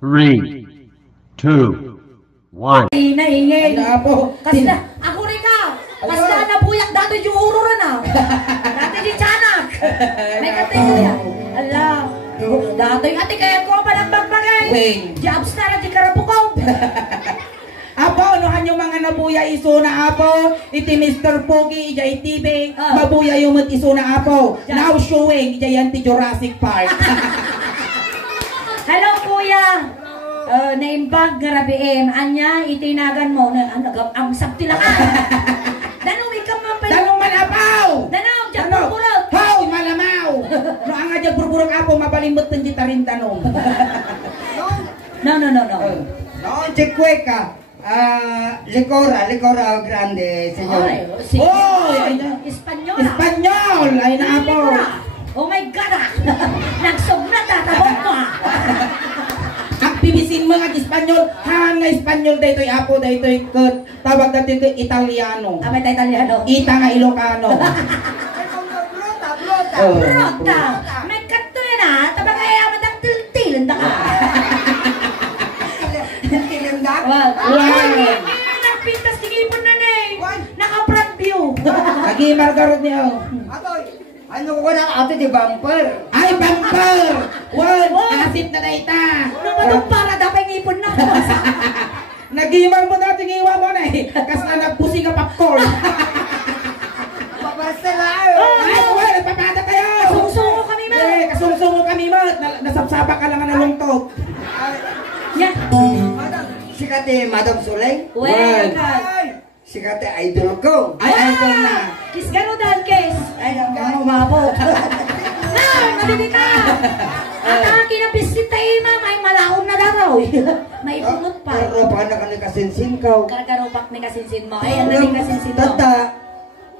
3, 2, 1. Naingay. Apo. Kasla, ako rin ka. Kasla na buyak dato yung uro na. Dato yung tiyanak. May katay ko yan. Ala. Dato yung ati kaya ko pa ng bagbagay. Wait. Jobs na lang di karapukaw. Apo, anuhan yung mga nabuya iso na apo. Iti Mr. Pogi, ija TV. Mabuya yung mat iso na apo. Now showing, ija yan ti Jurassic Park. Hello kuya. Naimbag nga rabiem. Anya, itinagan mo. Ang sabti lang. Danong ikaw man pa. Danong malapaw. Danong, dyan purpurot. How, malamaw. No, ang nga dyan purpurot apo, mabalimot ng jitarin tanong. No. No, chicueca. Licora grande, señor. Espanyol. Espanyol, ay na apo. Oh my God. Nagsog na tatabok mo. Aktivisin mga Espanyol, hanga Espanyol daytoy apo daytoy ket tawag dati ito Italiano. Amay tayo Italiano. Ita nga Ilocano. Brota. May kato na. Tabang kaya matang tiltilan na ka. Nagpintas tingipon na na eh. Naka-front view. Lagi margarot niya. Ano ko na ate di bumper? Ay, bumper! Wal, asit na dayta. Nung matong para dapat ngipon na. Nag-iwang mo natin iwa mo na eh. Kas na nagpusi ka popcorn. Papasa na Ay, wala, nagpapata tayo. Kasungsungo kami ma. Kasungsungo kami ma. Nasapsapa ka lang na lungtot. Yan. Sikate Madam Soleng? Welcome. Sikate idol ko. Ay, idol na. Kiss ganudan, kiss. Ay, ang umabot. Na, nabili ka. At ang kinabisita eh, ma'am, ay malaon na daraw. May punot pa. Pero pa na ka kasinsin ka. Karkaropak ni kasinsin mo. Ay, ang naling kasinsin mo.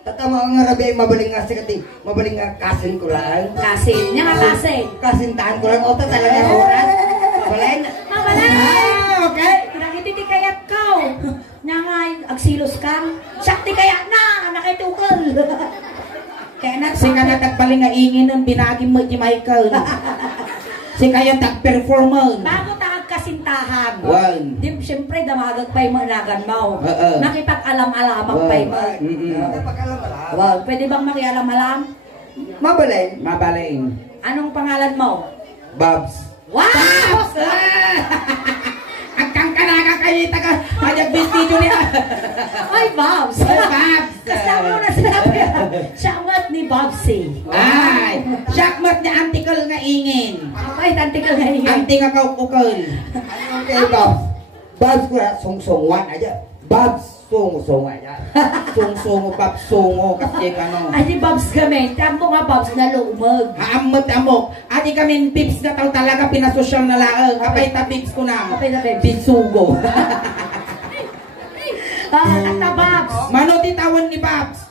Tata mga rabi mabaling nga sikate. Mabaling nga kasin ko lang. Kasin. Yan nga kasin. Kasintahan ko lang. O, talaga oras. Mabalay na. Mabalay. Okay. Nakititi kayat ka. Nga nga, agsilos ka. Sakti kaya na, nakitukol. Kaya na, Sika na tagpaling nga ingin nun, binagin mo di Michael. Sika yung tag-performer. bago taag kasintahan. Wan. Di, siyempre, damagag pa'y managan mo. Oo. Nakipag-alam-alamang pa'y mo. Wow, pwede bang makialam-alam? Mabalay. Mabaling. Anong pangalan mo? Babs. Wow! Agkang kanaga kayo taga hayag video niya. Ay, Bobs! Ay, Bobs! Kasama mo na sinabi. Siyamat ni Bobsy. Ay, sakmat niya antikal nga ingin. Ay, tanti ka ngayon. Anti nga kaukukol. Okay, Babs. Babs ko na, song-songan aja. Babs, song-song aja. Sung-sungo, papsungo, kasi kano. Ay, di Bobs kami. Tamo nga Bobs na lumag. Haamot amok. Ati kami pips na tao talaga pinasosyal na laang. Kapay ta pips ko na. Kapay ta pips. Pinsugo. Tata Bobs. Mano titawan ni Babs?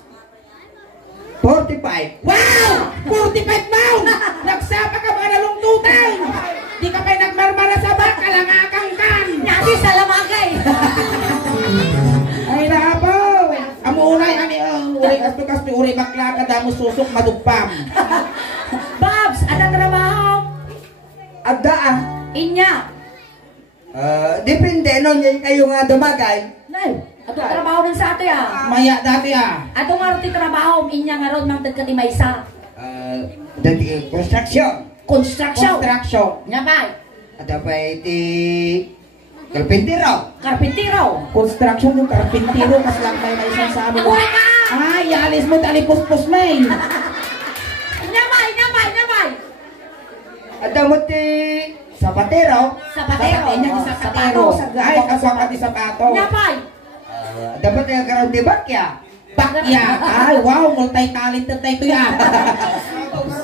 45. Wow! 45 pound! Nagsapa ka mga nalungtutan! Di ka pa nagmarmara sa baka, langakang kan! Nati sa lamagay. Ay napaw! Amuray kami, uray kasto uray bakla ka damo susok madugpam. Bobs, anong trabaho? Agda ah. Inya. Depende no niya kayo nga dumagay. Nay, ato trabaho ng sa ato ya. Maya dati ah. Ato nga rin trabaho, inya nga ron mang tagkati may isa. Dati construction. Construction. Construction. Nya ba? At pa iti carpentero. Karpintero. Construction yung karpintero kas lang may isang sa amin. Ako ka! Ay, alis mo tali puspos may. Nya ba? At mo ti sapatero. Sapatero. Inya sa Sapatero. katero. Ay, kaswaka ti sapato. Nya ba? Dapat yung karoon di bakya. Bakya. Ay, wow, multi-talented na ito yan.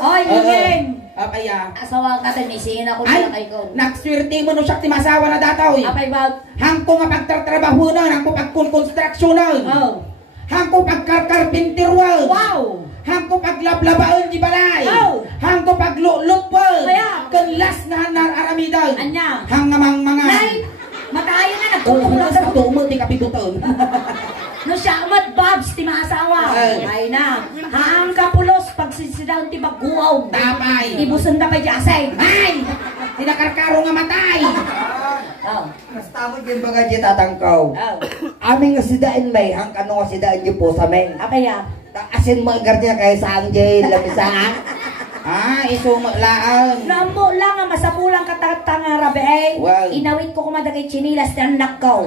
Oy, Ingin. Apaya. Asawa ka tayo, nisingin ako Ay, sila kay Kon. nagswerte mo no siya ti masawa na dataw. Apay ba? Hangko nga pagtatrabaho na, hangko pagkonstruksyon na. Oh. Hangko pagkarkarpintirwal. Wow. Hangko paglablabaon di balay. Wow. Hangko paglulupwal. Kaya. Kanlas na aramidaw. Anya. Hangamang mga. Nay, matayo na Kung nagkukulang sa sa tumul ti kapituton. No siya amat Bobs ti maasawa. Ay na. Haang kapulos pag sisidaw ti magguaw. Tapay. Ibusan ta pa jasay. Ay! Tinakarkaro nga matay. Oh. Mas tamo yung mga jitatang ko. Oh. Aming sidain may, hang kano nga sidain yung po sa may. Apa ya? Asin mo garnya kay sa angjay, labisaan. Iso mo laan. Namo lang ang masapulang katatanga rabe eh. Wow. Inawit ko kumadagay chinilas na anak ko.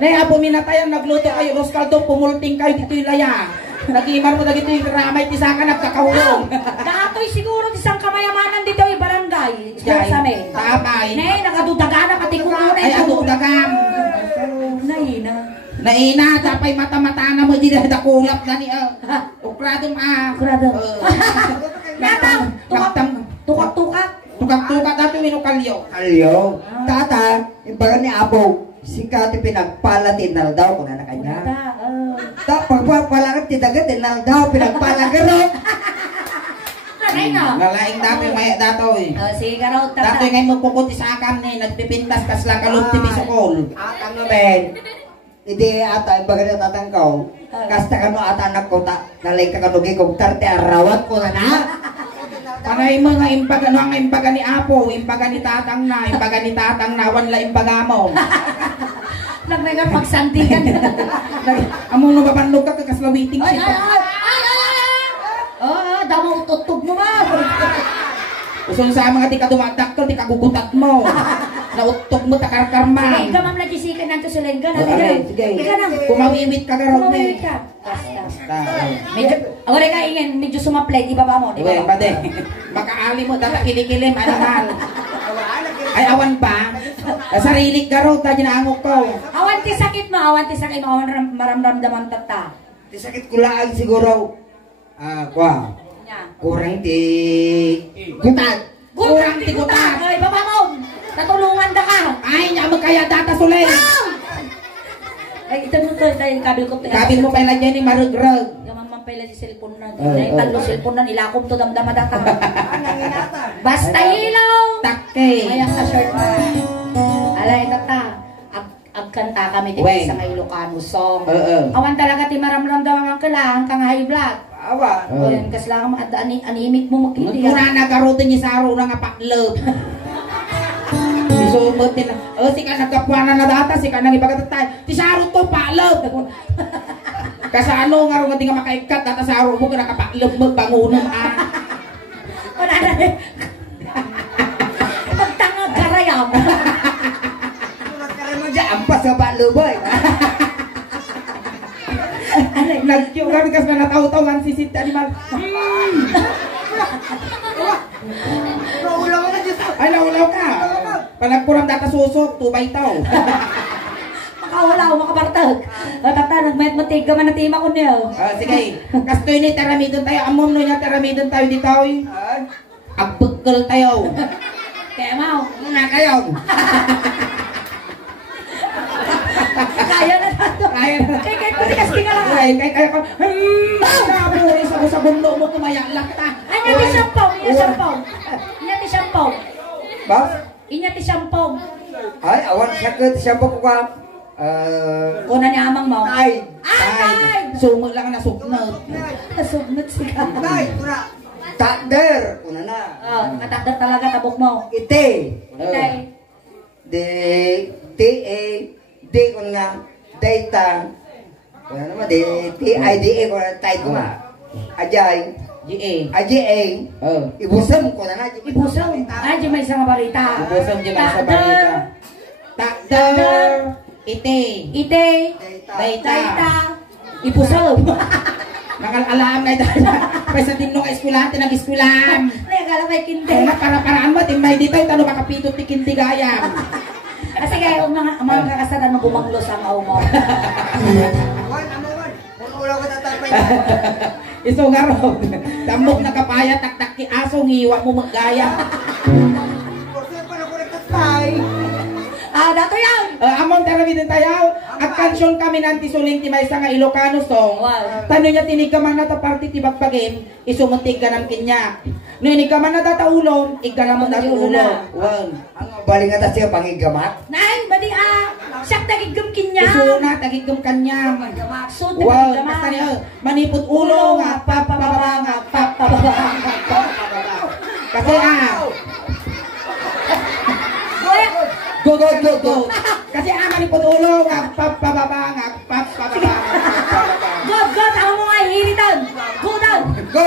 Naihapo minatayan, nagluto kayo, Roscaldo, pumulting kayo dito yung laya. Nag-iimar mo na dito yung ramay, tisaka, nagkakahulong. Dato'y siguro isang kamayamanan dito yung barangay. Siguro sa amin. Tamay. Nay, nagadudagan na pati kulo na Ay, ato dagam. Nay na. Naina, tapay mata-mata na mo, di na nakulap na ni, ukradong Kurado. Naktam, Tukak-tukak. tukak-tukak dato minukalyo. Alyo, tata, yung baga ni Apo, si Kati pinagpalatin na daw kung na kanya. Ta, pagpapalagat titagat, na daw pinagpalagaro. Nay na. Nalaing dati may dato eh. Sige ka raw, Dato tata. ngay magpupunti sa akam ni, nagpipintas kas lang kalog ti bisokol. Atang namin, hindi ata, yung baga na tatangkaw, kasta ka no ata anak ko, nalay ka kanugi kong tarte arawat ko na na. Panay mo nga imbaga, no ang imbaga ni Apo, imbaga ni Tatang na, wanla imbaga mo. Nagnaga pagsantigan. Among no babanlog ka kakaslawiting Ay, ay, siya. ay, ay, ay. Oh, damo ututog mo ba? Usun sa mga di ka dumadakkel, di ka gugutat mo. Nautog mo takarkarma. Sige, ikaw ma'am nagisikan nanto sa lenggan. Sige. Ika na. Kumawiwit ka garot Kumawin ni. ka. Basta. Basta. Medyo, ako rin ka ingin, medyo sumaplay, di ba ba mo? Di Uwe, ba? bade. Makaali mo, data kilikilim, animal. Ay, awan pa. Sarili garot, ta ginaangok ko. Awan ti sakit mo, awan maramramdaman tata. Di sakit kulaan siguro, kwa, Nya. kurang ti gutan. Kurang tigutan. Ay, baba mo. Tatulungan da ka. Ay, nya magkaya data sulay. Ay, ito mo to, tayo kabil ko. Kabil mo pa dyan ni marugrag. Gaman pala si cellphone na. Ay, talo cellphone na, nilakom to damdama data. Basta ilaw. Takke. Ay, ang shirt mo. Alay, tata. Agkanta kami dito Wen. sa may Ilocano song. Oo. Awan talaga ti maramramdaman ang kailangan kang high blood. Awa. Oo. Ayan, kasi lang animik mo makindi. Muna nagarutin niya sa aro nga paklub. Isumot nila. Sika nagkapuanan na data, sika nang ibagatay. Ti sa aro to, paklub. Kasi ano nga ro nga di nga makaikat, data sa aro mo ka nakapaklub mo, bangunam Wala na rin. Pagtangag karayam. Ampas ka pa luboy. Nagkyo kami kasi na nataw-taw ang sisit animal. Naulaw na dyan. Ay, naulaw ka. Panagpuram data susok, tubay taw. Makawala, makabartag. Tata, nagmayat mo tig ka man na tima ko niyo. Sige, kastoy ni teramidon tayo. Amom no niya teramidon tayo dito. Agbukal tayo. Kaya mau. Na kayo. Kaya na tato. Kaya na. Kaya ko tikas ka lang. Ay, kaya ko. Sabi sa sa bundo mo tumayak ta. Anya ti shampoo, inya shampoo. Inya ti shampoo. Ba? Inya ti shampoo. Ay, awan sakit siya po ko ka. Kuna ni amang mo. Ay. Ay! Sumot lang na suknot. Nasugnot siya. Takder. Una na. Oh, nakatakdar talaga tabok mo. Ite. Tay. D ko nga. Data. Wala naman. D-I-D-A ko na tayo ko nga. Ajay. GA. AJA. Ibusam ko na na. Ibusaw. Ay, di may isang barita. Ibusam di may isang barita. Takder. Ite. Ite. Data. Data. Ibusaw. Nakalaam na dahil. Pwesa din nung eskwelahan, tinag-eskwelahan. Nagkala may kindi. Kung para-paraan mo, timbay dito, talo makapitot ti kintigayam. Kasi kaya kung mga kakasatan mo bumanglos ang aw mo. Iso nga ro. Damok na kapaya, taktak ki aso, ngiwa mo maggaya. Dato yan. Amon teramidin tayo. At kansyon kami nanti suling ti maysa nga Ilocano song. Wow. Tano niya tinikaman na ta party ti bagpagin, isumutig ka ng kinyak. No inikaman na tataulon, igalamon na ulo. Wan. Ang baling nga siya pangigamat. Nay, badi siyak tagigum kinya. Iso na tagigum kanya. So, Wow, tagigum basta niya manipot ulo nga papababa nga papababa. Kasi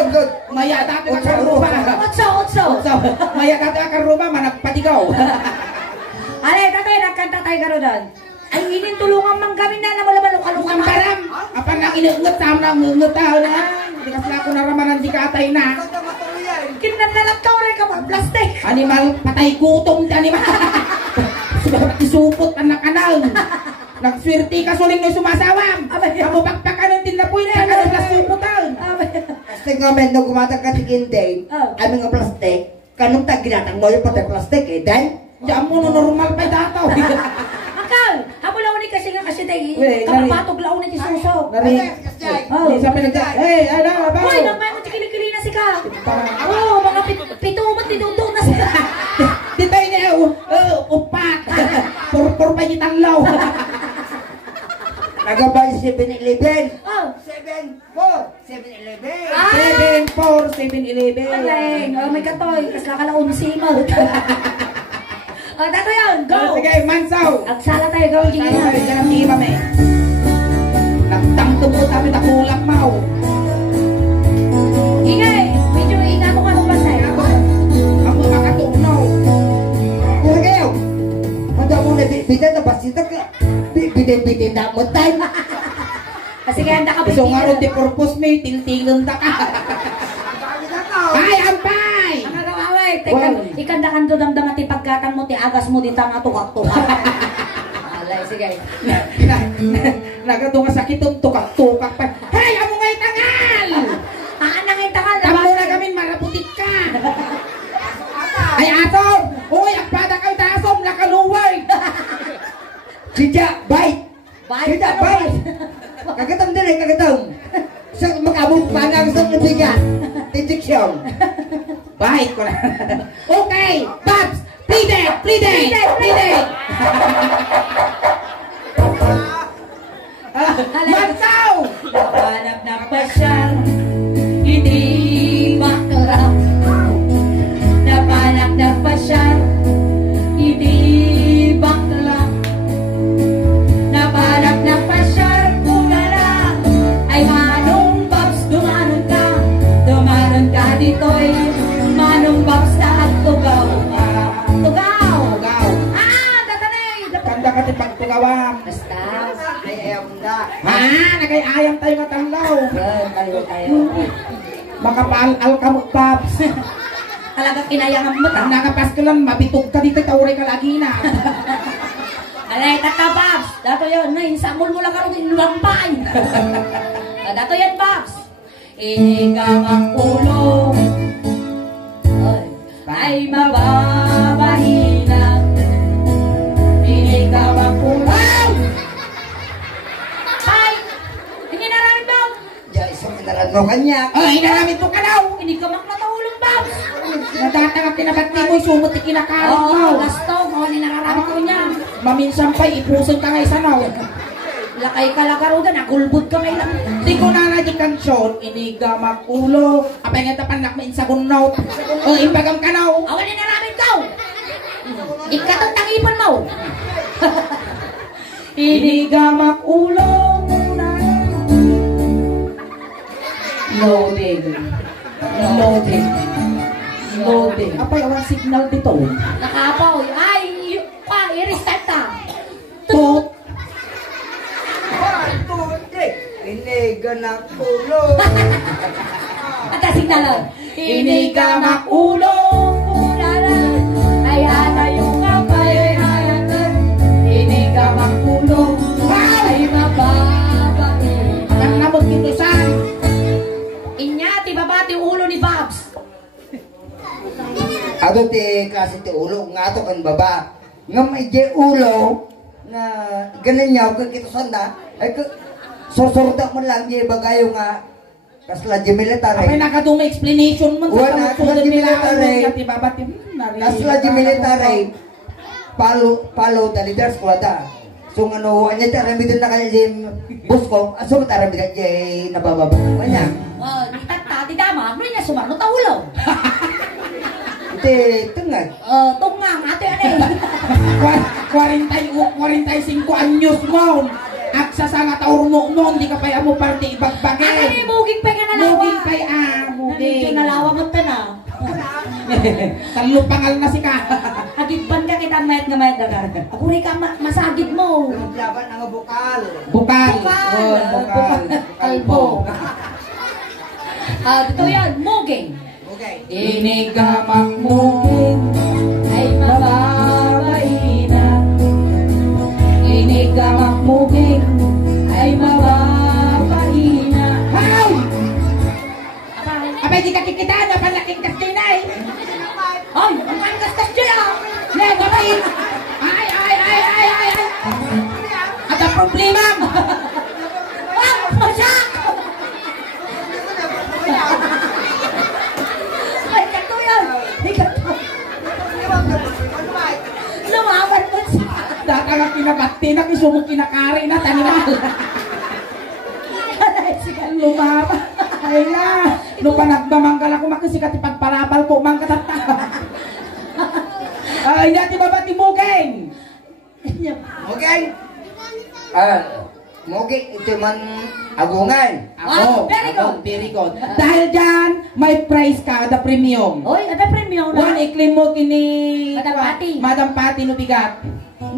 good. Maya dati ka sa rumah. Otso. Maya dati ka rumah, managpatigaw. Ale, tatay, nagkanta tayo ka doon. Ay, inin tulungan mang kami na malaman luka-luka Ang baram. Apan na inuungot sa na ngungot na. Hindi kasi ako naramanan di katay na. Kinanalap ka rin ka mga plastic. Animal, patay gutom di animal. Subabat isupot anak-anal. Nagswerte ka suling na sumasawam. Kamu pagpakanon din na po yun. Ano na suputal. Kasi nga men, nung gumatang ka tiginde, aming nga plastik, kanong taginatang mo yung patay plastik eh, dahil? Diyan mo no normal pa dataw. Akal, habo launin kasi nga kasi tayo. Weh, Kapapatog launin ti susok. Nari. Di sabi nagda. Hey, ano ba? Hoy, nagmay mo tikili-kili na si ka. Oh, mga pitumat tinundong na si ka. Di tayo niya, upat. Purpur pa niya tanlaw. Nagabay 7-Eleven. Oh. 7-4, 7-Eleven. 7-4, 7-11. Aleng, may katoy, kas nakalaon si Mal. Dato yan, go! Sige, mansaw. Agsala tayo, go, Sige, Jingin. ganang iba me. Nagtangtong po tayo nakulak mau. Ingay, medyo ingat ko nga kung basta. Ako makatunaw. Kaya kayo, manda mo na bida na basita ka. Bida na mo time. Kasi kaya handa ka So nga ron di purpose me, tiltilon ta ka. Ay, ampay! Nakakaway, teka, ikandakan to damdam at ipagkatan mo, ti agas mo din tanga tukak-tukak. Alay, sige. Nagatunga sa kitong tukak-tukak pa. Hey, amo ngay tangal! Taan na ngayon tangal. Tamo na kami maraputik ka. Ay, asom! Uy, agpada kayo tasom, nakaluway! Sija, bite. Sija, bite. Kagatam din eh, kagatam. Sa mag-abong pangang sa nabigan. Injection. Bite ko na. Okay, Babs! Pleaded! Mansaw! Napanap na pa siyang hindi makarap. Napanap na pa siyang hindi makarap. Napanap na pa siyang kumala. Ay manong Babs, dumanon ka dito'y manong Babs na at tugaw ka. Tugaw! Tatanay! Kanda ka ti pagtugawam. Basta. Ay, ayaw na. Nagayayam tayo nga tanglaw. Tayo. Makapal-al ka mo, Babs. Talagang kinayangan mo Ang nakapas ka lang, mabitog ka dito, tauray ka lagi na. Alay, taka, Babs. Dato yun, nay, samul mo lang karoon yung luwampay. Dato yan, Babs. Inigang ang ulo ay mababahina. Inigang ang ulo. Ay! Hindi naramit daw. Diyan, isang inaran mo kanya. Ay, inaramit mo ka daw. Inigang ang natahulong, Babs. Natatangak kinabati mo, sumot ikinakaroon mo. Oo, gasto. Oo, ninaramit ko niya. Maminsan pa, ipusin ka nga isanaw. Lakay ka lang karoon, nagulbud ka ngayon. Di ko na di kansyon, iniga makulo. Apay nga tapan nakmain sa gunaw. O, impagam ka naw. Awan ni naramit daw. Ikatong tangipon mo. Iniga makulo. Loading. Apay, awang signal dito. Nakapaw. Ay, i-restart ta. Tot. Iniga na kulo. At signal. Iniga makulo. Ayan na yung kapay. Iniga makulo. Ay, mababati. Ang namot kitusan. Inya, tibabati ulo ni Babs. Ato ti kasi ti ulo, nga ato kan baba. Nga may di ulo, na ganun niya, kung kitusan na, ay susurda mo lang di bagayo nga kasla di military. Apay nakadong explanation mo Wala, kasla di military. Kasla di military. Palo the leaders ko ada. So ano, anya ta ramidin na kalim bus ko, aso ta ramidin jay nabababa kanya. Oh, di dama, ano niya sumarno ta ulo. Ite tengah. Tungang, ate ane. 45 anyos mo. At sa sanga taur mo, di ka pa mo parte Ano ibagbagay. ni buging pa ka na lawa. Muging pa'y amo. Talo pangal na si ka. Agitban ka kita mayat nga mayat dagar. Ako rin ka masagit mo. Laban ang bukal. Bukal. Bukal. Oh, bukal. Kalbo. Ito yan, muging. Okay. Inigamak muging Ay mababain na. inigamak muging Ay mababain na. Hay! Abay. Abay di ka kikitaan na palaking kastinay. Ay, ang kastas dyan ah. Ne, gabay. Ay. Ada problema. Ah, masak! Ay, kato yan. Ay, kato. Lumawan mo siya. Data nga kinabati na kisumong kinakari na tanimal. Ay, sige. Lumaba. Ay na. Lupa nagdamanggal ako makisikat ipagparapal ko mang katata. Ay, dati babati mugeng. Okay. Mogi itu man agungan. Ah, very good. Very good. Dahil dyan, may prize ka, the premium. Oy, ada premium One, na. iklin mo kini... Madam Pati. Madam Pati no bigat.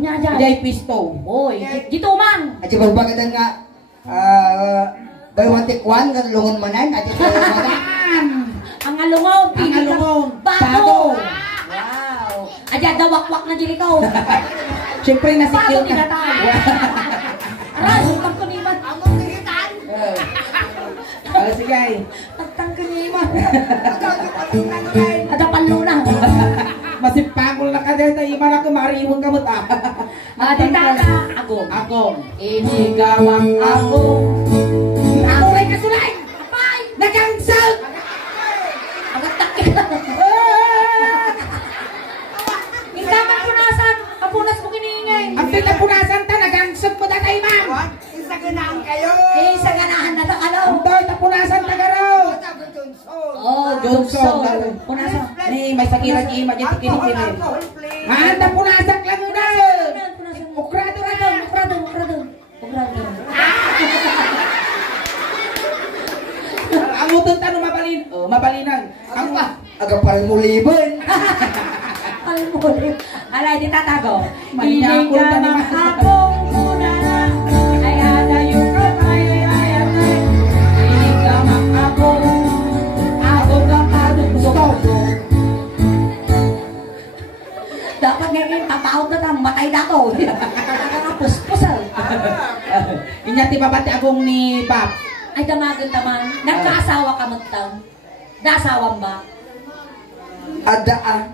Nya dyan. Jay Pisto. Oy, gitu man. At yung bagay nga by one take one kan lungon manan at yung Ang alungong. Ang alungong. Bago. Bago. Wow. Aja ada wak-wak na dili ko. Siyempre nasikil Bago tinatawag. Aras, pagkuniman. Sige ay. Pagtangkaniman. Ada panlo na. Masipagol na ka dito. Iman ako mariiwang kamot ah. Titata. Ako. Ako. Inigawang ako. Ako ay kasulay. Apay. Nagangsal. Agad takil. Intaman punasan. Kapunas mo kiningay. Ang pinapunasan ta. Nagangsal mo tatay ma'am. isa ganaan kayo. Eh, sa ganahan na to. Ano? Ang toy tapunasan tagaraw. Oh, Johnson. Punasan. Ni may sakiran ima dyan tikini-kini. Han tapunasan lang na. Ukrado na. Ukrado. Ang utong tanong mabalin. Oh, mabalinan. Ang Agak parang mulibon. Almuli. Alay, di tatago. Manyakul ka ni Ma. akong muna na. Ay, ada yung kamay. Ay. Inigamak ako. Ako kang kadugtog. Dapat ngayon, tapaot na tam. Matay na to. Puspusal. Inyati babati agong ni Bab. Ay, damagan taman. Nagkaasawa ka magtang. Naasawang ba? Ada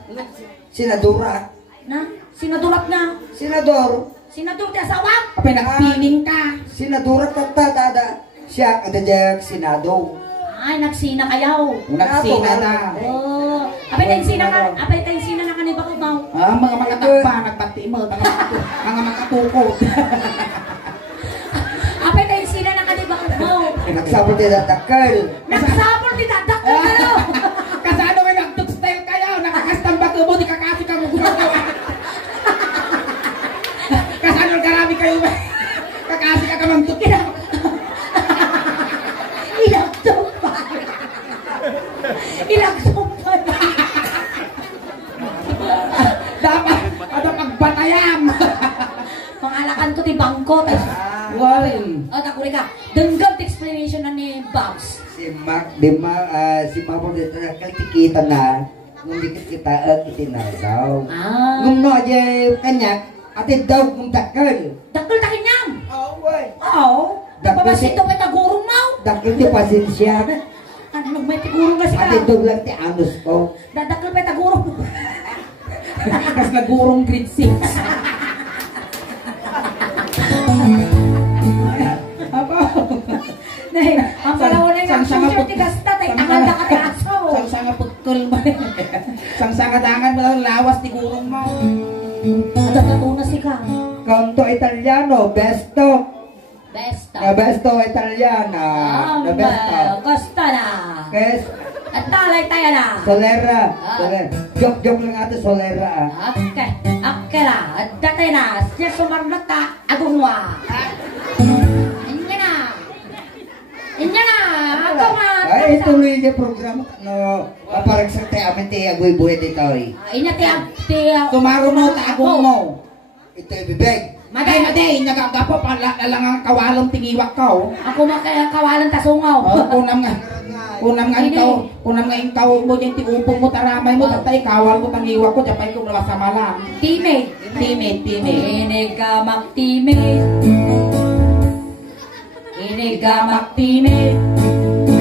senadora. Na? Sinadurat na. Senador. Sinadur di asawang? Kapag nagpiling ka. Senadora kata ada. Siya ada jak senado. Ay, nagsina kayaw. Nagsina na. Oh, apay tayong sina na kanibak ko mau. Ah, mga makatakpa, nagbati mo. Mga makatukot. Apay tayong sina na kanibak ko mau. Nagsapot din takal. Nagsapor di dadak ko kayo. Kasano may nagtutstyle kayo? Nakakastamba ko mo, di kakasi ka mo gumagawa. Kasano karami kayo ba? Kakasi ka kamang tukin. Ilang tumpay. Ilang tumpay. Dapat, ada pagbatayan. Pangalakan ko ti bangko. Warin. O, takuri ka. Denggam ti explanation na ni Babs. Si Mapol dito na kalikitan na. Nung dikit kita itinagaw. Ah. Nung no aja kanyak. Ate daw kung dakal. Dakol takin yam. Way. Oo. Dakol Papasit ko may tagurong mau. Dakal ti pasensya. Ano, may tagurong kasi ka. Ate daw lang ti anus ko. Dadakol may tagurong. Kas nagurong grade 6. Apa? Nay, ang palawan na yung sugar ti gasta. Tay, tangan na ka ti aso. Sang-sanga putol mo. Sang-sanga dangan mo lawas ti gurong mo. Dadakuna si ka. Canto Italiano, besto. Besta. Besto Italiana. Na besto. Costa na. Kes At talay tayo na. Solera. Solera. Joke lang ate Solera. Okay. Okay na. At datay na. Siya sumarnot ka. Agungwa. Inya na. Inya na. Agungwa. Ay, tuloy niya program. No, parang sa amin tayo agoy-buhay dito eh. Inya tiya. Tumaro mo, tagong mo. Ito yung bibig. Maday, nagagapo pa lang ang kawalong tingiwak ko. Ako kawalan tasungaw. Kunam nga ikaw mo yung tiupong mo, taramay mo, tatay, kawal mo, tangiwak ko, tapay ko masama lang. Teammate. Inigamak teammate. Inigamak teammate.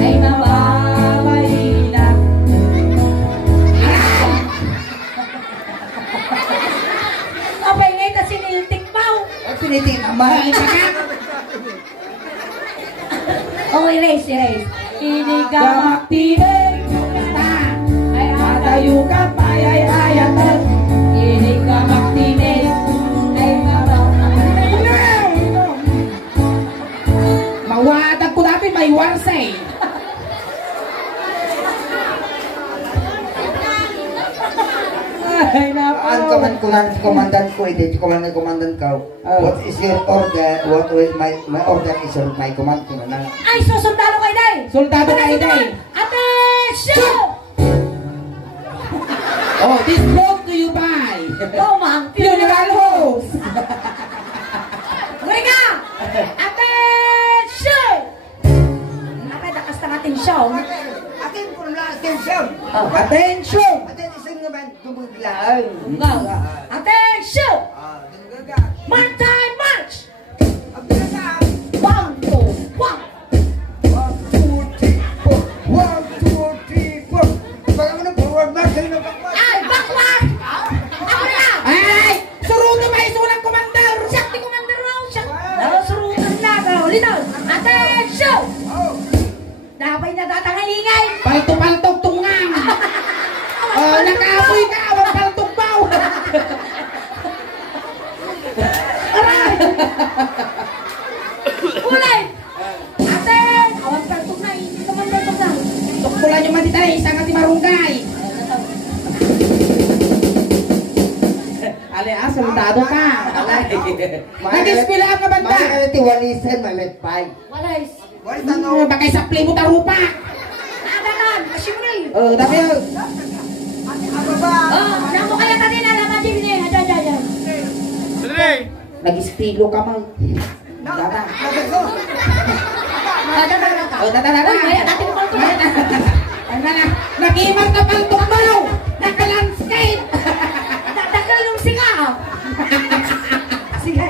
Ay mababay na. Abay ngayon na siniltik pa. Ay, pinitin naman. Oh, erase. Inigamak teammate. Ay Matayo ka pa, ay ayatan. Inigamak teammate. Ay mababay. Mawadag ko dati may warsay. Ay, Ang commandant ko, hindi commandant ko. What is your order? What will my order is my command ko na. Ay, susundalo kayo, Day! Soldado na Day! Attention! Oh, this brought to you by Lomang Funeral Host! Guri ka! Attention! Nakadakas ng ating show. Atin ko na attention. Attention! Attention naman, tumuglaan. Attention! March time, march! 1, 2, 1. 1, 2, 3, 4. Baka mo na forward march, sa'yo na backward. Ay, backward! Ako na! Ay! Suruto may sunang komandar! Shakti commander raw! Surutan lang! Linaw! Attention! Dabay na datangalingay! Palto-paltog tungang! Nakaapoy ka! Awang paltog baw! Aray! Ulay! Aten! Awang paltog na! Hindi ka man paltog na! Tukpulan yung matitay! Isang ati marunggay! Ale, soldado ka! Nag-espila ang banda! Mga tiwalisan, mametpay. Walay! Bakay sa play mo tarupa! Nadanan! Asyumri! Tapi Namo kaya tadi na naman din eh! Ayan! nag-estilo ka man. Dada. Uy, kaya natin yung paltog na! Nag-iman ka paltog mo! Naka-landscape! Dadagal yung singa! Sige!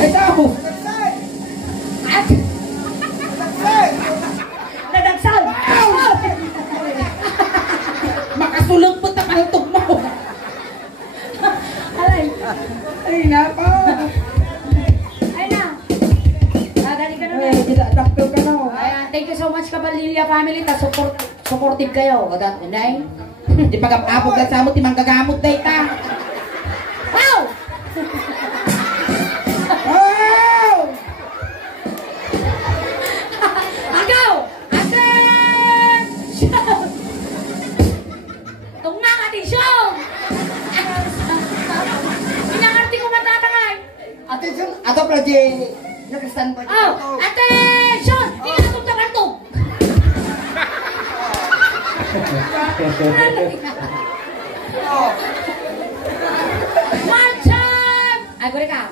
Ito! At! Nadagsal! Makasulog po na paltog mo! Alay! Ay, napa! Ay na! Dali ka na Ay, dakil ka na. Ayan, thank you so much Kabalilya family. Supportive kayo. Hindi? Di pag-apog ka sa mo, timang gagamot na ita. Wow! Wow! Agaw! Attention! Tungang atensyon! Inangarti ko matatangay. Attention, ato praje. Nakastand pa Oh! Attention! Inatong sa kantong! One time! Ay, guri ka.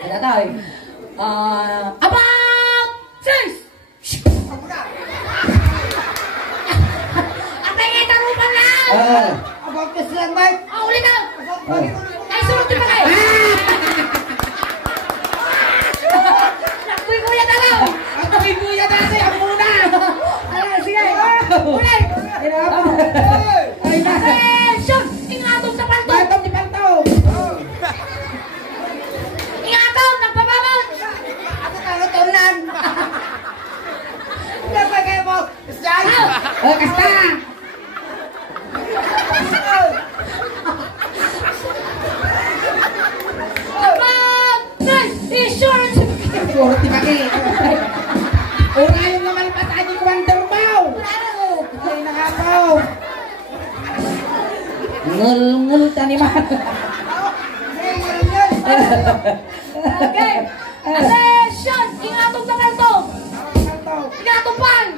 Ay, tatoy. About this! Atay nga tarupan lang! About this lang, Mike. Ulit na! Ay, surot din pa kayo! Nakboy kuya talaw! Ako may buya dati, ang muna! Ay, sige! Ulit! Ay, na! Attention! Ingatong sa palto! Paltog di paltog! Ingatong! Nagpapabot! Ako kalutunan. Dapat kayo mo. Say. Oh, kasta! About this! Insurance! Puro timaki! Ura yung naman pataan yung Wonderbow! Ay, nakapaw! Ngul-ngul taniman! Okay! Attention! Ingatong sa palto! Ingatong pan!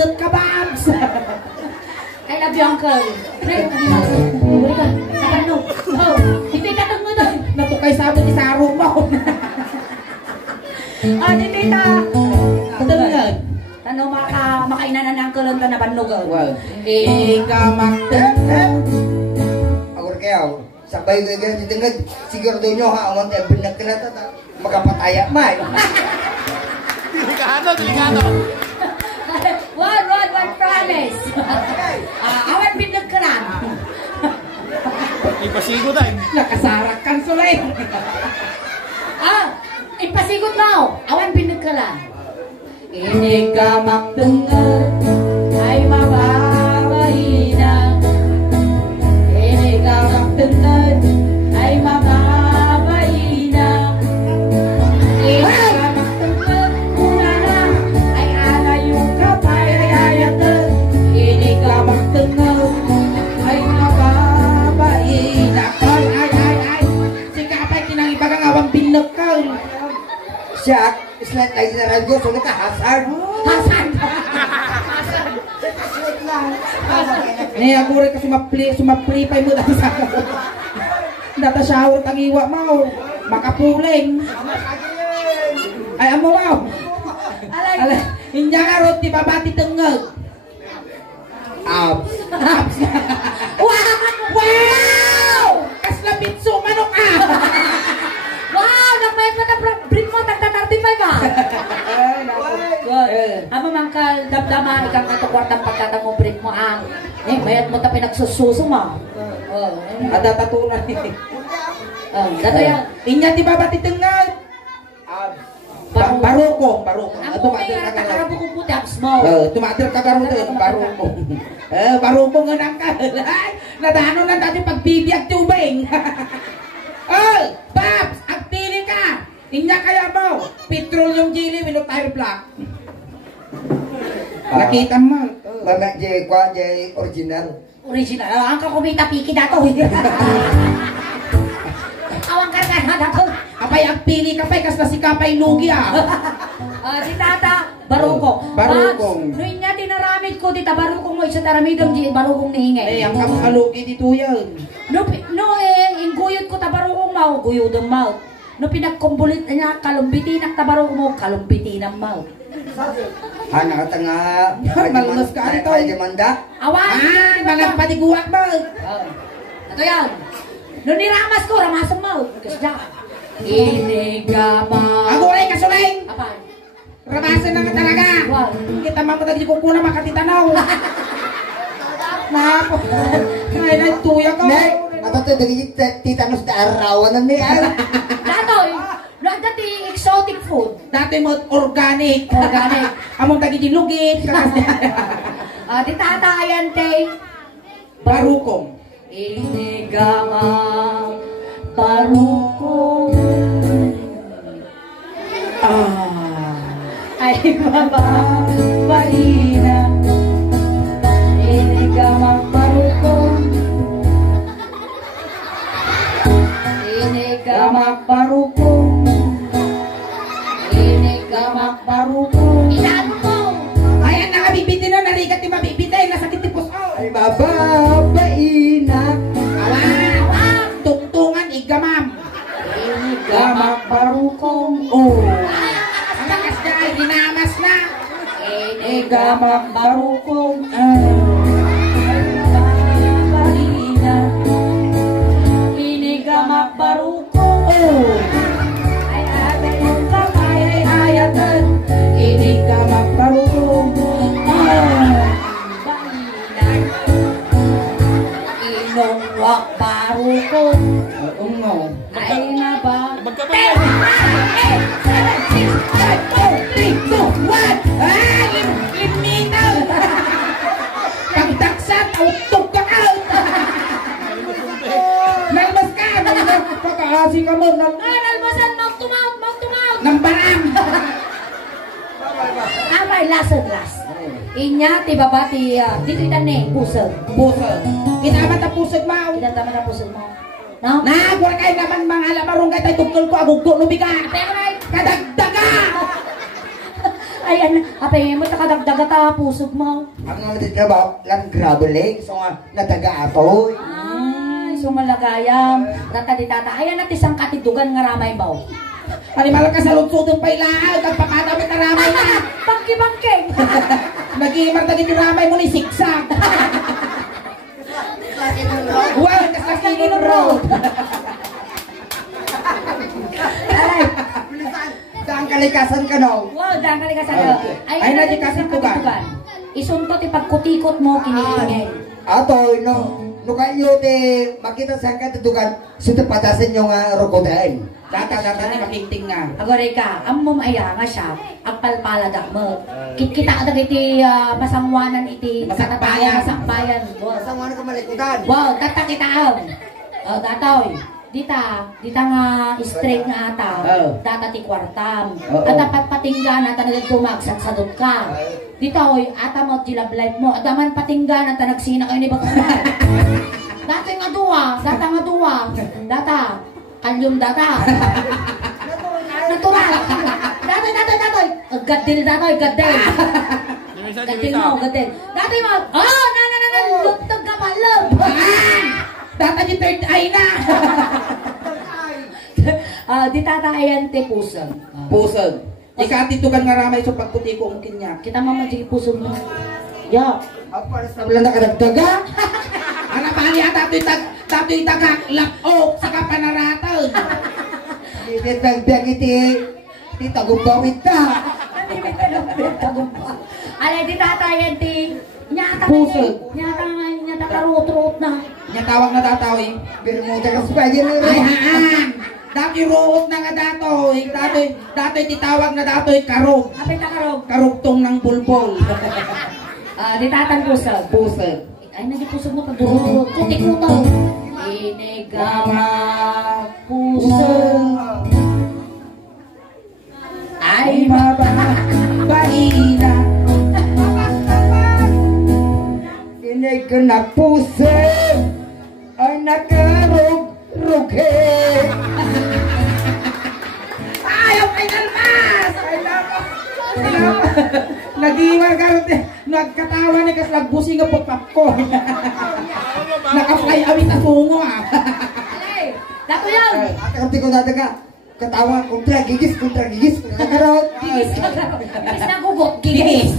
bunot ka, Babs. I love you, Uncle. Buri ka. Ano? Oh, titita mo doon. Natukay sabon ni Saro mo. Ah, titita. Tungod. Ano makainan na ng Uncle ang tanabannog. Well, ikamaktan. Ako kayo, sabay ko ganyan ditengad. Siguro doon nyo ha, ang mga binagkalata, makapataya man. Delikado. One promise. Awan binag ka lang. Ipasigo tayo. Nakasarak kan sulay. Ipasigot mo. Awan binag ka lang. Ini gamak dengar Ay mababahina. Ini gamak dengar Ay mababahina. Gamak dengar una na. Ay alayo ka pa ayayatan. Ini gamak dengar Ay mababaina. Ay si kapay kinang ibagang awang binakal. Siya, islat na isinaran ko, sunod ka, Hasan. Hasan. Nih aku rek sumapli pa mo dati sa ako. Data shower tagiwa mo. Makapuling. Ay amo mo. Ala, inya nga roti babati tengeg. Abs. Wow! Kasla pitso manok ah. Wow, nagmayad mo na bring mo tagta-35 ba? Good. Amo mangkal damdama ikang katukwartang pagkatang mo bring mo ang. Mayad mo ta pinagsususo mo. Ada tatulan ni. Dato yan. Inya ti babati tengeg. Barukong. Ako may nakakarabo kong puti abs mo. Tumatir ka barukong. Barukong nga nang ka. Nadano na dati pagbibiyag tubing. Oh, Babs, agpili ka. Inya kaya mo. Petroleum jelly with tire black. Nakita mo. Mana jay kwa jay original. Original. Ang kakumita piki dato. Awang karga na dato. Apay agpili ka pa'y kasla si kapay lugi ah. Di tata, barukong. Barukong. Noy niya dinaramid ko, dita barukong mo isa taramidong di barukong nihingay. Ang kalugi dito yan. Inguyod ko tabarukong mau, guyodong mau. No pinagkumbulit niya, kalumbiti na tabarukong mo, kalumbiti ng mau. Nakatanga. Malmas ka ito. Ay demanda. Awan! Mga patiguak ba? Ito yan. No niramas ko, ramasan mau. Kasya. Inigama. Ako ay kasuling. Apa? Ramasan na nga talaga. Wow. Kita mamutag di kukuna makatitanaw. Napo. Ay na tuya ko. Nek, ato to dagi titanos da arawan na ni ay. Datoy, dati exotic food. Dati mo organic. Organic. Among tagi di lugit. Di tatayan te. Barukong. Inigama. Barukong. Ay mababarina. Inigama barukong. Inigama barukong. Inigama barukong. Inaan mo. Ayan nakabibitin na narigat yung mabibitay. Nasakit tipos. Ay babaina. Awang. Tungtungan igamam. Inigama barukong. Oh. Ang lakas na ay dinamas na. Inigama barukong. Barina. Inigama barukong. Ay ate yung kamay ay ayatan. Inigama barukong. Barina. Inongwak barukong. Ungo. Ay na ba? Magkabay. 10, 9, 8, 7, 6, 5, 4, 3, 2, 1. Pagdaksan, autok ka out. Nalmas ka. Pagkakasi ka mo. Nalbasan, mag-tumaut. Nang barang. Amay last. Inya, ti babati, dito itan ni, pusag. Pusag. Kinama ta pusag mo. Ilan tama na pusag mo. No? Wala kayo naman mga alamarong kayo tayo tukol ko. Aguggo lubi ka. Pero ay, Kadagdaga. Ayan, apay mo takadagdaga ta pusog mo. Ang mga trabaho lang grabeling, so nga nataga ato. Ay, sumalagayam. Data di tata. Ayan natin isang katidugan nga ramay mo. Panimalang ka sa lunsod ng pailaan, nagpapatawit na ramay na. Bangki-bangking. Nag-iimang tagit yung ramay mo ni sigsag. Wow, Kasakinon Road. Alay. Saan kalikasan ka no? Wow, dahil kalikasan Ay, ka. ay, natin nadikasin isang ko ka. katitugan. Isuntot ipagkutikot mo kinitingin. Ato, no kayo de makita sa katutugan, suto patasin yung rokodain. Data ni makiting nga. Agore ka, ang mumaya nga siya, ang palpalaga mo. Kita ka iti masangwanan iti Masakbayan. masakbayan. Wow. Saan mo ka malikutan? Wow, tata kita ang. Datoy. Dita nga straight nga ata. Data ti kwartam. Oo. At dapat patinggan at nagtumagsat sadot ka. Dita oy, ata mo ti love life mo. At daman patinggan at nagsina kayo ni Baksan. Data nga duwa. Data. Kalyum data. Natural. Datoy. Gadil. Gadil mo. Datoy mo. Oh, lutog ka palom. Data ni third eye na. Di tataayan te pusag. Pusag. Ikatitugan nga ramay sa pagputi ko ang kinyak. Kita mama di pusag mo. Ya. Apa sa wala nakadagdaga? Ano pa niya tato'y tagaklak-o sa kapanaratan. Hindi bang iti tagumpawit ka. Alay di tataayan te. Pusag. Nyata karut-rut na. Niya tawag na datoy. Pero mo tayo sa pwede na Ay rin. haan. Dato'y ruot na nga datoy. Dato'y titawag na dato'y karog. Apit na karog. Karugtong ng bulbol. Di tatan pusag. Pusag. Ay, nagipusog mo pag-durut. Kutik-kutok. Inigama pusag. Ay mababaina. Inay ka na pusag ay nakarog-rughe. Ayaw kay Nalmas! Ay naman! Nag-iwan ka rin. Nagkatawa na kasi nagbusi nga popcorn. Naka-fly away na sungo ah. Alay. Dato yan. At ko nadaga, katawa kontra gigis nakarog. Gigis ka. Gigis na gugot. Gigis.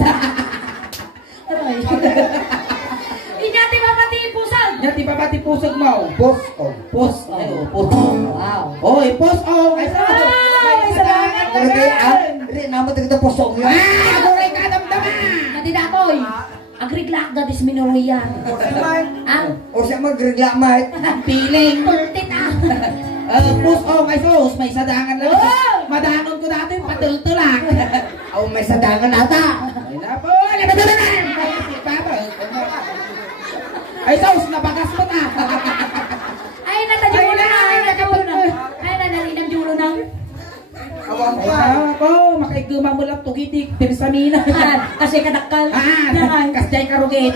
Inyati mapati pusag. Nyati pa pati pusag mo. Boss, Pus. Ay, pus. Wow. Oy, pus. Oh, ay sa. Ay, sa bangat na yan. rin naman tayo posong yun. Ah, aguray ka damdaman. Nati datoy. Agriglak da disminuyan. Ang O siya magreglamay. Piling. pultit ah. Pus. Oh, may sus. May sadangan lang. Oh! Madanon ko dati yung patultulak. O may sadangan ata. Ay na po. Nagdadanan. Ay, sus. Nabagas mo na. Ay, natadyo mo na. Ay, natadyo na. Ay, nanalinang julo na. Awang Ay, pa. ako. Makaiguma mo lang tugitik. Pirsamina. Kasi kadakal. Ah, kasjay karugit.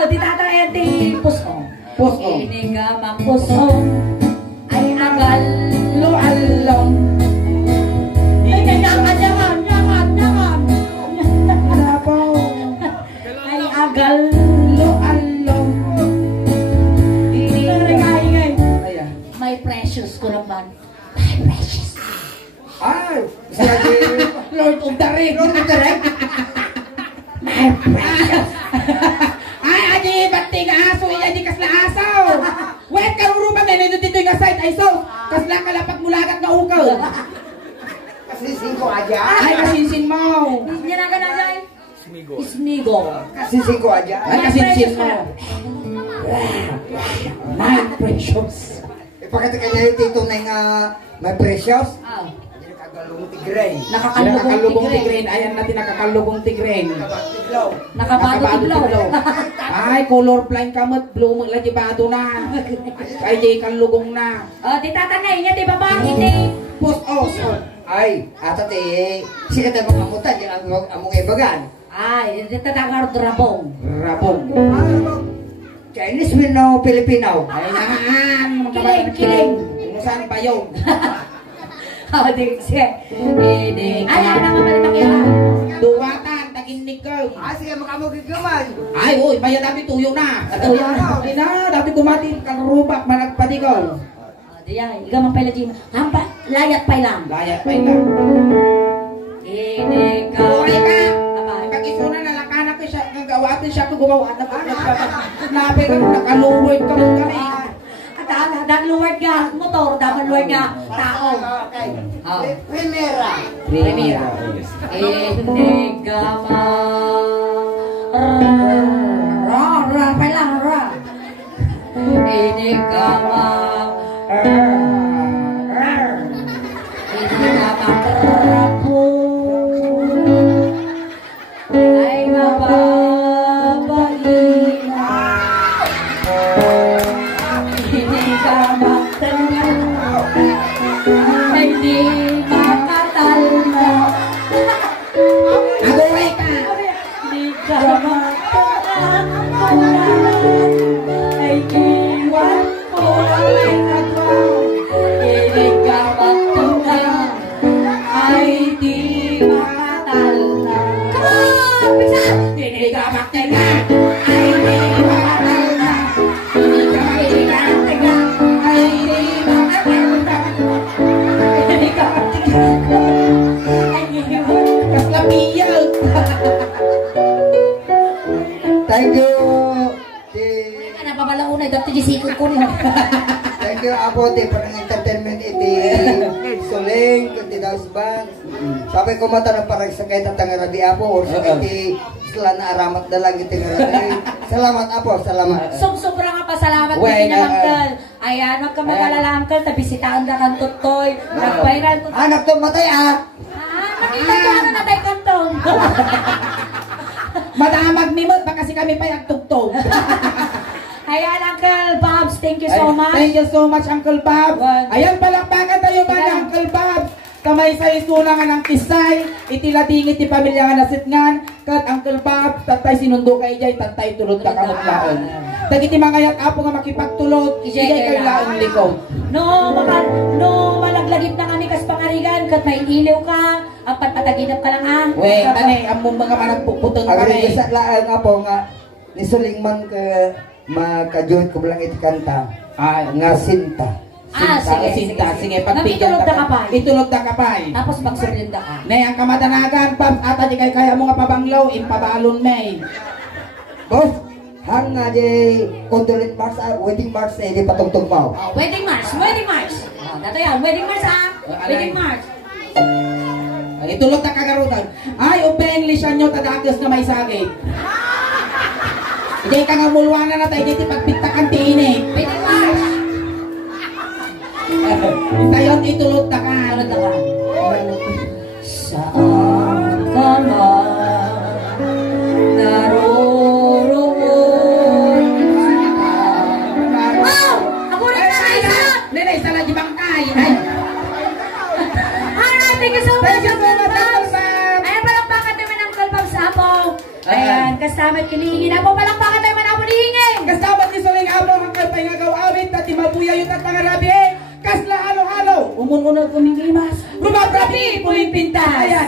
Di tatayan ti puso. Puso. Iniga mapuso. Ay, agal. Lo-along. Ay, nyangan. Wala po. Ay, agal. Lo-along. Ingay. Ayan. My precious ko naman. My precious. Ay, siya di. Lord of the Ring. Lord of the Ring. My precious. Ay, aji, bating aso. Iya, di kasla asaw. Wait, karurubang na nito dito yung aside. Ay, so, kasla kalapat mulagat na ukaw. Kasi 5 aja. Ay, kasinsin mo. Hindi na ganun, Jay. Ismigo. Kasi 5 aja. Ay, kasinsin mo. My precious. Ipakita ka niya yung tito na yung may precious. Ah. Nakagalong tigray. Nakakalubong tigren. Ayan natin nakakalubong tigren. Tiglaw. Nakabago tiblaw. Ay, color blind kamot. Blue mo lagi bato na. Ay, di kalubong na. Di tatanay niya, di babae, di. Post off. Ay, atat sikat ay mga mutan yung among ibagan. Ay, di tatangar drabong. Rabong. Chinese win no Filipino. Ay, nahaan. Kiling. Kung saan pa yun? Oh, sige. Ay, ano nga balik ang ilan? Duwatan, taginig ko. Sige, makamagagaman. Ay, uy, maya dati tuyo na. Tuyo na. Ay na, dati kumati, kalrubak, managpadigol. Diyan, ikaw man pala Jim. Hampa, layat pa lang. Layat pa ina. Inigaw. Uy ka! Abay. Pag-isuna na lakana ko siya, nagawatin siya ko gumawa na nabi ka, nakaluwag ka lang kami. Dan luwag nga motor, dapat luwag nga tao. Oh. Primera. Primera. Inigama. Ra, pa lang, ra. Inigama. Inigama. Rapo. Ay mababalina. Inigama. Ay di makatalma. Agoy ka! Inigama. Ay iwan ko ay nagwaw. Inigama. Ay di makatalma. Come on! Bisa! Inigama. Ay di makatalma. Thank you. Thank you Apo ti parang entertainment iti Suling iti Daos Band. Sabi ko mata na parang sakay tatangarabi Apo or iti sila na aramat dalang iti ngarabi. Salamat Apo, salamat. Sobrang nga pasalamat ko Well, din Uncle. Ayan, wag ka magalala Uncle, tabisitaan ka kang tutoy. Nagpairal ko. Anak to matay ah. Nakita ko ano na tayo kantong. Madamag nimot, baka si kami pa yagtugtog. Ayan, Uncle Babs, thank you so much. Thank you so much, Uncle Bob. Ayan, palakpakan tayo ba na Uncle Bob? Kamay sa isuna nga ng kisay, itilading iti pamilya nga nasitngan, kat Uncle Bob, tatay sinundo kay Jay, tatay tulod ka kamutlaon. Dagiti mga yat apo nga makipagtulod, ijay kay laong likod. No, malaglagip na kami kas pangarigan, kat may iliw ka, ang patpataginap ka lang ah. Wey, tani, ang mga managpuputong kami. Agri sa laang Apo nga ni Suling man ka makajuhit ko lang iti kanta. Nga sinta. Sige, pagpigyan Itulog na kapay. Itulog na kapay. Tapos magsurlinda ka. Nay, ang kamatanagan, Pam, ata di kaya mo nga pabanglaw, impabalon may. Boss, hang nga di condolence march, wedding march na hindi patungtong mo. Oh, wedding march. Oh, dato yan, wedding march ah. Wedding march. Itulog na kagarutan. Ay, English nyo, tadagas na may sagay. Hindi ka nga mulwana na tayo dito pagpintakan tiinig. Wedding march. Tayon itulog na ka. Saan ka man naroroon? Oh! Ako na sa isa! Nene, isa lagi bangkay. Alright, thank you so much, Thank you so Uncle much, Babs. Uncle Bob. Ayan, palakpakan naman ang Uncle Babs sa Apo. Ayan, kasama kinihingin Apo. Palakpakan tayo man Apo nihingin. Kasama ni Suling Abo, ang kalpay nga gawawit, at imabuya yung tatangarabi. Kasla halo-halo, umununod kumingimas, rumabrapi, pumimpintas.